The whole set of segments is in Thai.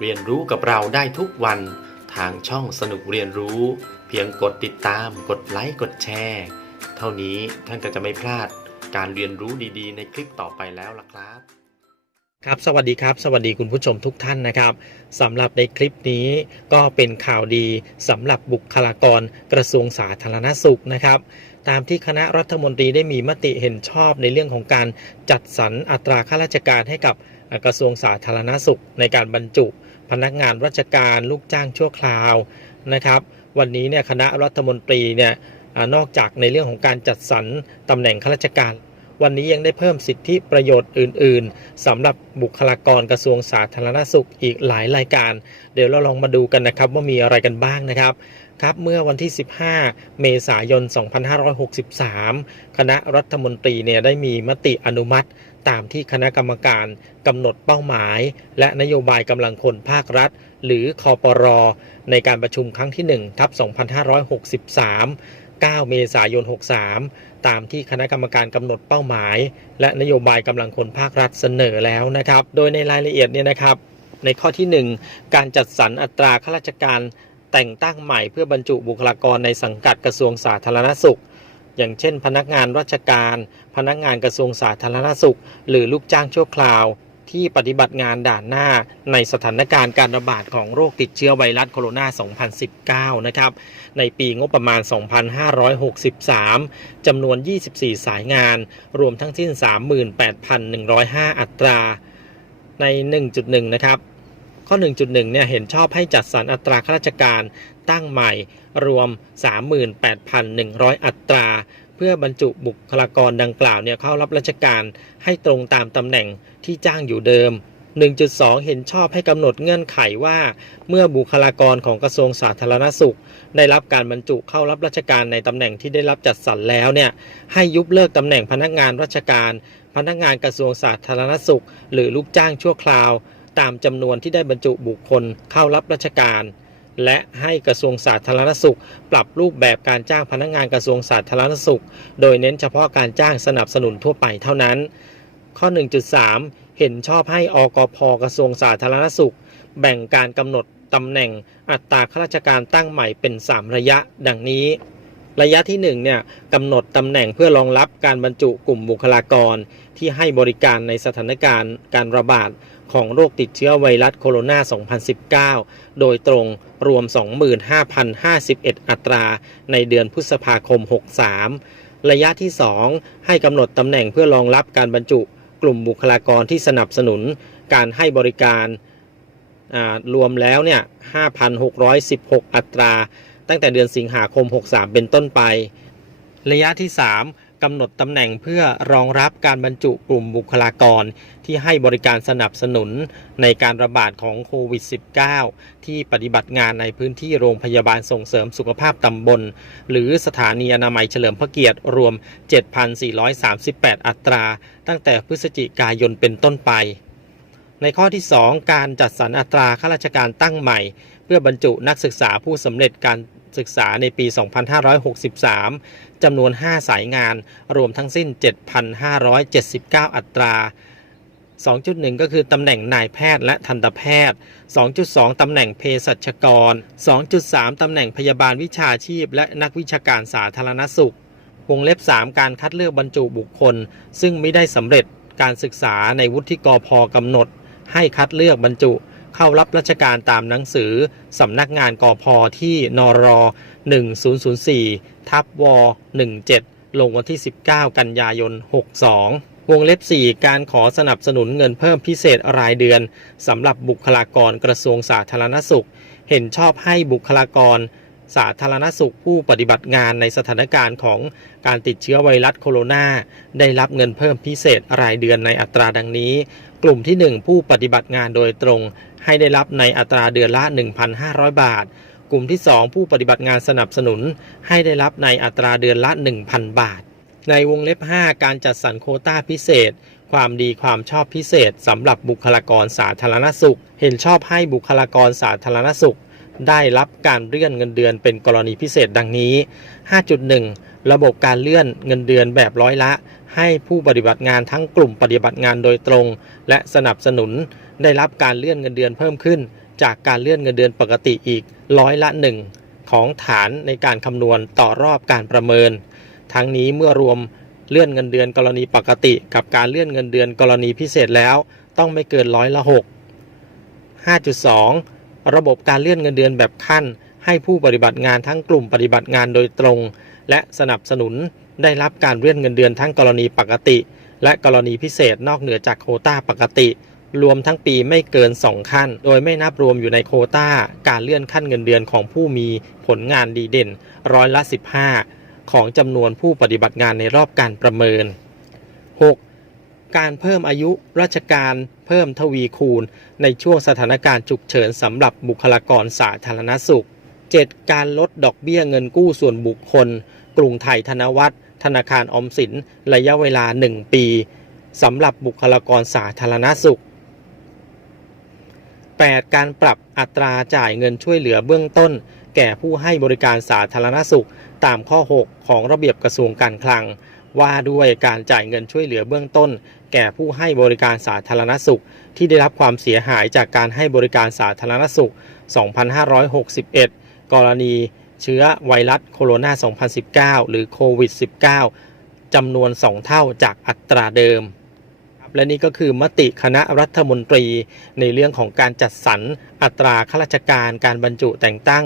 เรียนรู้กับเราได้ทุกวันทางช่องสนุกเรียนรู้ เพียงกดติดตาม กดไลค์กดแชร์เท่านี้ท่านก็จะไม่พลาดการเรียนรู้ดีๆ ในคลิปต่อไปแล้วล่ะครับ ครับสวัสดีครับ สวัสดีคุณผู้ชมทุกท่านนะครับสำหรับในคลิปนี้ก็เป็นข่าวดีสำหรับบุคลากรกระทรวงสาธารณสุขนะครับ ตามที่คณะรัฐมนตรีได้มีมติเห็นชอบในเรื่องของการจัดสรรอัตราข้าราชการให้กับกระทรวงสาธารณสุข ในการบรรจุ พนักงานราชการลูกจ้างชั่วคราวนะครับ วันนี้เนี่ยคณะรัฐมนตรีเนี่ยอนอกจากในเรื่องของการจัดสรรตำแหน่งข้าราชการ วันนี้ยังได้เพิ่มสิทธิประโยชน์อื่น ๆสำหรับบุคลากรกระทรวงสาธารณสุขอีกหลายรายการ เดี๋ยวเราลองมาดูกันนะครับว่ามีอะไรกันบ้างนะครับ ครับเมื่อวันที่ 15 เมษายน 2563 คณะรัฐมนตรีเนี่ยได้มีมติอนุมัติ ตามที่คณะกรรมการกำหนดเป้าหมาย และนโยบายกำลังคนภาครัฐ หรือคอปรอในการประชุมครั้งที่1ทับ2563 9 เมษายน 63 ตามที่คณะกรรมการกำหนดเป้าหมาย และนโยบายกำลังคนภาครัฐเสนอแล้วนะครับ โดยในรายละเอียดเนี่ยนะครับ ในข้อที่ 1 การจัดสรรอัตราข้าราชการ แต่งตั้งใหม่เพื่อบรรจุบุคลากรในสังกัดกระทรวงสาธารณสุข อย่างเช่น พนักงานราชการ พนักงานกระทรวงสาธารณสุข หรือลูกจ้างชั่วคราว ที่ปฏิบัติงานด่านหน้าในสถานการณ์การระบาดของโรคติดเชื้อไวรัสโคโรนา 2019 นะครับ ในปีงบประมาณ 2563 จำนวน 24 สายงาน รวมทั้งสิ้น 38,105 อัตรา ใน 1.1 นะครับ ข้อ 1.1 เนี่ยเห็นชอบให้จัดสรรอัตราข้าราชการตั้งใหม่รวม 38,100 อัตรา เพื่อบรรจุบุคลากรดังกล่าวเนี่ยเข้ารับราชการให้ตรงตามตำแหน่งที่จ้างอยู่เดิม 1.2 เห็นชอบให้กำหนดเงื่อนไขว่า เมื่อบุคลากรของกระทรวงสาธารณสุข ได้รับการบรรจุเข้ารับราชการในตำแหน่งที่ได้รับจัดสรรแล้วเนี่ยให้ยุบเลิกตำแหน่งพนักงานราชการ พนักงานกระทรวงสาธารณสุข หรือลูกจ้างชั่วคราว ตามจำนวนที่ได้บรรจุบุคคลเข้ารับราชการ และให้กระทรวงสาธารณสุข ปรับรูปแบบการจ้างพนักงานกระทรวงสาธารณสุข โดยเน้นเฉพาะการจ้างสนับสนุนทั่วไปเท่านั้น ข้อ 1.3 เห็นชอบให้อกพกระทรวงสาธารณสุข แบ่งการกำหนดตำแหน่งอัตราข้าราชการตั้งใหม่เป็น 3 ระยะ ดังนี้ ระยะที่ 1 เนี่ยกำหนดตำแหน่งเพื่อรองรับการบรรจุกลุ่มบุคลากร ที่ให้บริการในสถานการณ์การระบาดของโรคติดเชื้อไวรัสโคโรนา 2019 โดยตรงรวม 25,051 อัตรา ในเดือนพฤษภาคม 63 ระยะที่ 2 ให้กำหนดตำแหน่งเพื่อรองรับการบรรจุกลุ่มบุคลากรที่สนับสนุนการให้บริการรวมแล้วเนี่ย 5,616 อัตรา ตั้งแต่เดือนสิงหาคม 63 เป็นต้นไป ระยะที่ 3กำหนดตำแหน่งเพื่อรองรับการบรรจุกลุ่มบุคลากร ที่ให้บริการสนับสนุนในการระบาดของโควิด -19 ที่ปฏิบัติงานในพื้นที่โรงพยาบาลส่งเสริมสุขภาพตำบล หรือสถานีอนามัยเฉลิมพระเกียรติรวม 7,438 อัตรา ตั้งแต่พฤศจิกายนเป็นต้นไป ในข้อที่ 2 การจัดสรรอัตราข้าราชการตั้งใหม่ เพื่อบรรจุนักศึกษาผู้สำเร็จการ ศึกษาในปี 2563 จำนวน 5 สายงาน รวมทั้งสิ้น 7,579 อัตรา 2.1 ก็คือตำแหน่งนายแพทย์และทันตแพทย์ 2.2 ตำแหน่งเภสัชกร 2.3 ตำแหน่งพยาบาลวิชาชีพ และนักวิชาการสาธารณสุข วงเล็บ 3 การคัดเลือกบรรจุบุคคล ซึ่งไม่ได้สำเร็จการศึกษาในวุฒิกพกำหนด ให้คัดเลือกบรรจุ เข้ารับราชการตามหนังสือสำนักงานกพที่นร1004 ทับว17 ลงวันที่ 19 กันยายน 62วงเล็บ 4 การขอสนับสนุนเงินเพิ่มพิเศษรายเดือนสำหรับบุคลากรกระทรวงสาธารณสุข เห็นชอบให้บุคลากร สาธารณสุขผู้ปฏิบัติงานในสถานการณ์ของการติดเชื้อไวรัสโคโรนาได้รับเงินเพิ่มพิเศษรายเดือนในอัตราดังนี้ กลุ่มที่ 1 ผู้ปฏิบัติงานโดยตรง ให้ได้รับในอัตราเดือนละ 1,500 บาท กลุ่มที่ 2 ผู้ปฏิบัติงานสนับสนุน ให้ได้รับในอัตราเดือนละ 1,000 บาท ในวงเล็บ 5 การจัดสรรโคต้าพิเศษความดีความชอบพิเศษสำหรับบุคลากรสาธารณสุข เห็นชอบให้บุคลากรสาธารณสุข ได้รับการเลื่อนเงินเดือนเป็นกรณีพิเศษดังนี้ 5.1 ระบบการเลื่อนเงินเดือนแบบร้อยละ ให้ผู้ปฏิบัติงานทั้งกลุ่มปฏิบัติงานโดยตรง และสนับสนุนได้รับการเลื่อนเงินเดือนเพิ่มขึ้น จากการเลื่อนเงินเดือนปกติอีกร้อยละหนึ่งของฐานในการคำนวณต่อรอบการประเมิน ทั้งนี้เมื่อรวมเลื่อนเงินเดือนกรณีปกติ กับการเลื่อนเงินเดือนกรณีพิเศษแล้ว ต้องไม่เกินร้อยละ 6 5.2 ระบบการเลื่อนเงินเดือนแบบขั้น ให้ผู้ปฏิบัติงานทั้งกลุ่มปฏิบัติงานโดยตรง และสนับสนุนได้รับการเลื่อนเงินเดือนทั้งกรณีปกติ และกรณีพิเศษนอกเหนือจากโคต้าปกติ รวมทั้งปีไม่เกิน 2 ขั้น โดยไม่นับรวมอยู่ในโควต้าการเลื่อนขั้นเงินเดือนของผู้มีผลงานดีเด่นร้อยละ 15 ของจำนวนผู้ปฏิบัติงานในรอบการประเมิน 6. การเพิ่มอายุราชการเพิ่มทวีคูณ ในช่วงสถานการณ์ฉุกเฉินสำหรับบุคลากรสาธารณสุข 7. การลดดอกเบี้ยเงินกู้ส่วนบุคคล กรุงไทยธนวัฒน์ธนาคารอมสิน ระยะเวลา 1 ปีสำหรับบุคลากรสาธารณสุข 8. การปรับอัตราจ่ายเงินช่วยเหลือเบื้องต้น แก่ผู้ให้บริการสาธารณสุข ตามข้อ 6 ของระเบียบกระทรวงการคลัง ว่าด้วยการจ่ายเงินช่วยเหลือเบื้องต้น แก่ผู้ให้บริการสาธารณสุข ที่ได้รับความเสียหายจากการให้บริการสาธารณสุข 2561 กรณีเชื้อไวรัสโคโรนา 2019 หรือโควิด -19 จำนวน 2 เท่าจากอัตราเดิม และนี่ก็คือมติคณะรัฐมนตรีในเรื่องของการจัดสรรอัตราข้าราชการการบรรจุแต่งตั้ง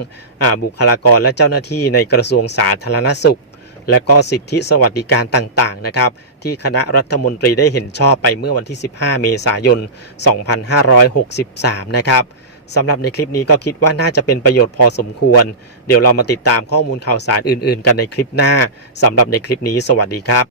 บุคลากรและเจ้าหน้าที่ในกระทรวงสาธารณสุข และก็สิทธิสวัสดิการต่างๆนะครับที่คณะรัฐมนตรีได้เห็นชอบไปเมื่อวันที่ 15 เมษายน 2563 นะครับสำหรับในคลิปนี้ก็คิดว่าน่าจะเป็นประโยชน์พอสมควร เดี๋ยวเรามาติดตามข้อมูลข่าวสารอื่น ๆ กันในคลิปหน้าสำหรับในคลิปนี้สวัสดีครับ